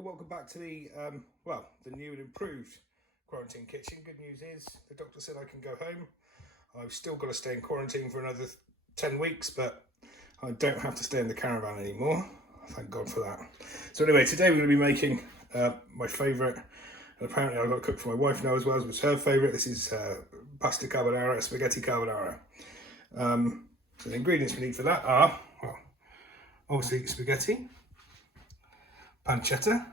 and welcome back to the the new and improved quarantine kitchen. Good news is the doctor said I can go home. I've still got to stay in quarantine for another 10 weeks, but I don't have to stay in the caravan anymore. Thank God for that. So anyway, today we're going to be making my favourite, and apparently I've got to cook for my wife now as well, so it's her favourite. This is pasta carbonara, spaghetti carbonara. So the ingredients we need for that are, well, obviously spaghetti, pancetta.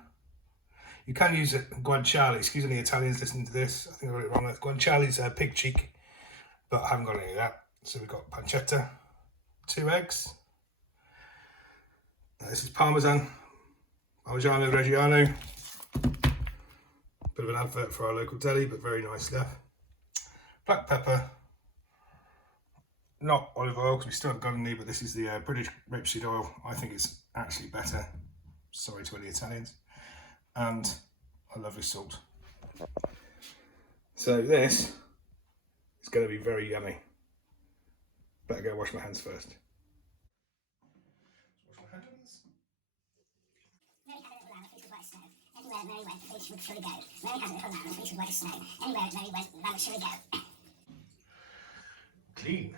You can use guanciale. Excuse any Italians listening to this. I think I got it wrong. Guanciale is pig cheek, but I haven't got any of that. So we've got pancetta, 2 eggs. This is Parmesan, Parmigiano Reggiano. Bit of an advert for our local deli, but very nice stuff. Black pepper, not olive oil because we still haven't got any, but this is the British rapeseed oil. I think it's actually better. Sorry to any Italians. And a lovely salt. So this is going to be very yummy. Better go wash my hands first. Wash my hands. Mary had a little lamb, a fleece of white snow. Everywhere Mary went, the fleece would surely go. Mary had a little lamb, a fleece of white snow. Anywhere Mary went, the lamb would surely go. Clean.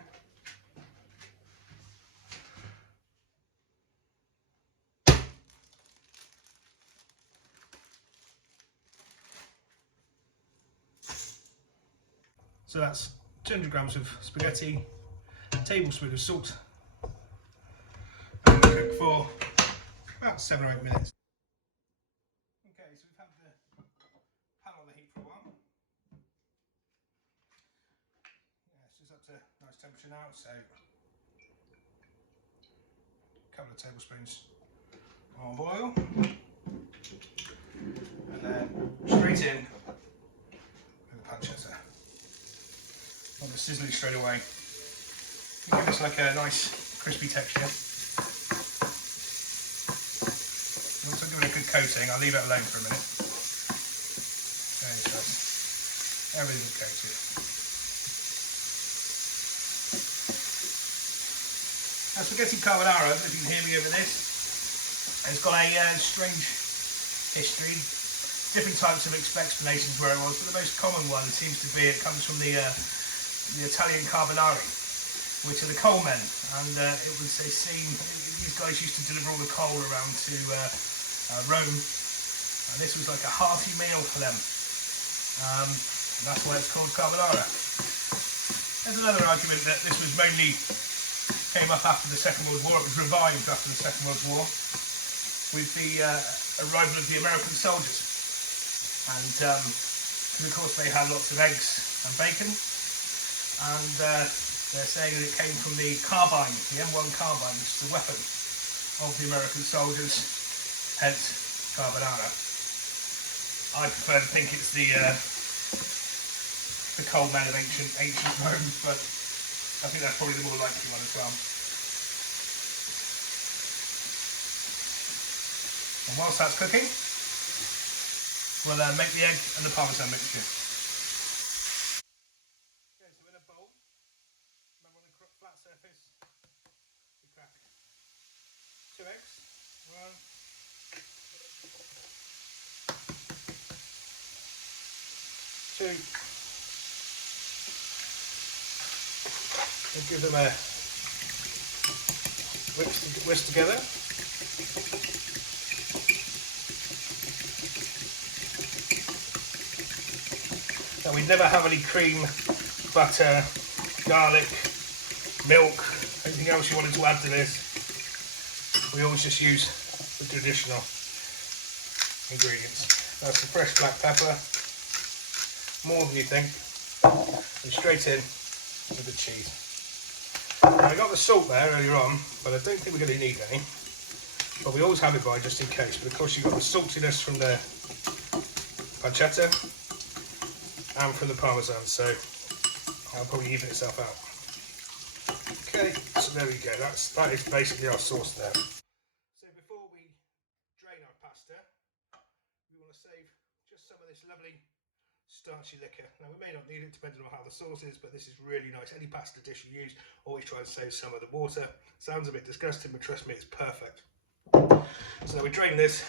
So that's 200 grams of spaghetti, a tablespoon of salt, and cook for about 7 or 8 minutes. Okay, so we've had the pan on the heat for a while. Yeah, it's just up to nice temperature now, so a couple of tablespoons of oil, and then straight in with the pancetta. Not the sizzling straight away. Give this like a nice crispy texture. Once I'm giving it a good coating, I'll leave it alone for a minute. There it goes. Everything's coated. Now spaghetti carbonara, if you can hear me over this, it's got a strange history. Different types of explanations where it was, but the most common one seems to be it comes from the Italian carbonari, which are the coal men, and it was a scene. These guys used to deliver all the coal around to Rome, and this was like a hearty meal for them, and that's why it's called carbonara. There's another argument that this was mainly came up after the Second World War. It was revived after the Second World War with the arrival of the American soldiers, and of course they had lots of eggs and bacon. And they're saying that it came from the carbine, the M1 carbine, which is the weapon of the American soldiers, hence carbonara. I prefer to think it's the coal men of ancient Rome, but I think that's probably the more likely one as well. And whilst that's cooking, we'll make the egg and the Parmesan mixture. Surface, we crack 2 eggs, 1, 2, and give them a whisk together. Now we never have any cream, butter, garlic, milk, anything else you wanted to add to this. We always just use the traditional ingredients. That's some fresh black pepper, more than you think, and straight in with the cheese. Now, I got the salt there earlier on, but I don't think we're going to need any, but we always have it by just in case. But of course you've got the saltiness from the pancetta and from the Parmesan, so I'll probably even itself out. Okay, so there we go, that is basically our sauce there. So before we drain our pasta, we want to save just some of this lovely starchy liquor. Now we may not need it depending on how the sauce is, but this is really nice. Any pasta dish you use, always try and save some of the water. Sounds a bit disgusting, but trust me, it's perfect. So we drain this,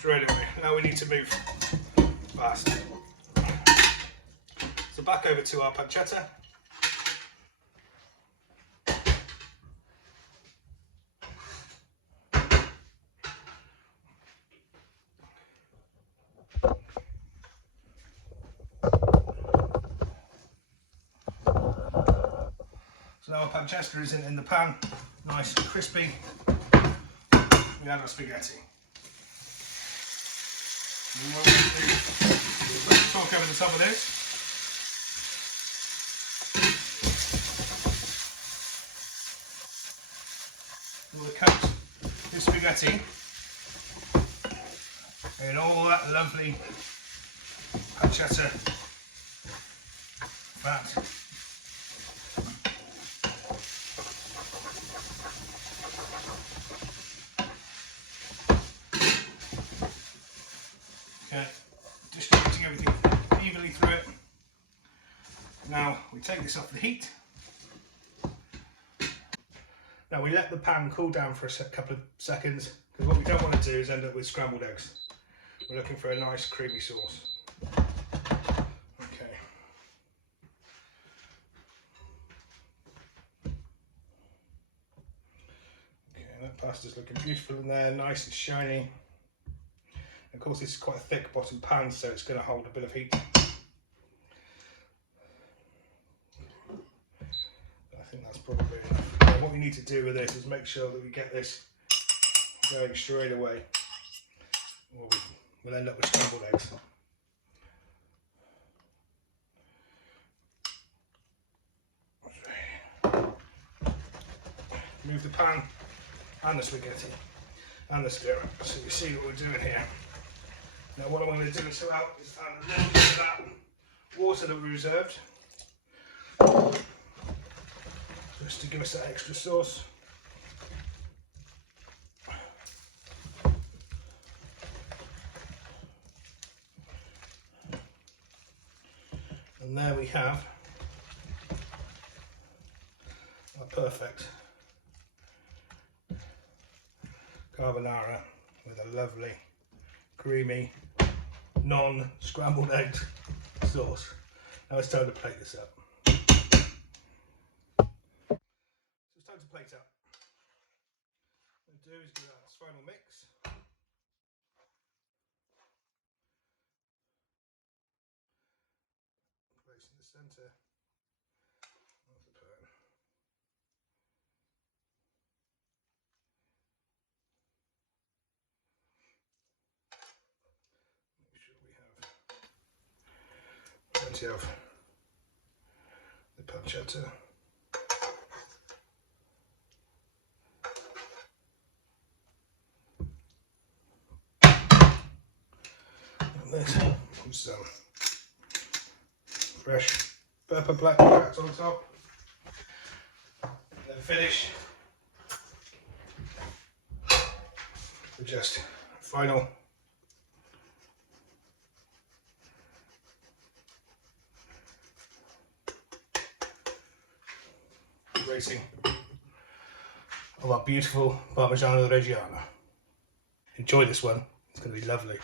straight away. Now we need to move fast. So back over to our pancetta. So now our pancetta is in the pan, nice and crispy. We add our spaghetti. And what we do is put the torque over the top of this. We'll coat this spaghetti in all that lovely pancetta fat. Okay, distributing everything evenly through it. Now we take this off the heat. Now we let the pan cool down for a couple of seconds, because what we don't want to do is end up with scrambled eggs. We're looking for a nice creamy sauce. Okay. Okay, that pasta's looking beautiful in there, nice and shiny. Of course, this is quite a thick bottom pan, so it's going to hold a bit of heat. I think that's probably enough. Now, what we need to do with this is make sure that we get this going straight away, or we'll end up with scrambled eggs. Move the pan and the spaghetti and the stirrer, so you see what we're doing here. Now what I'm going to do as well is add a little bit of that water that we reserved, just to give us that extra sauce. And there we have our perfect carbonara with a lovely, creamy, non-scrambled egg sauce. Now it's time to plate this up. So it's time to plate up. What we'll do is give that its final mix. Place in the centre of the pan. Make sure we have plenty of the pancetta. And this with some fresh pepper black cracks on top. And then finish with just final grating of our beautiful Parmesan Reggiano. Enjoy this one, it's going to be lovely.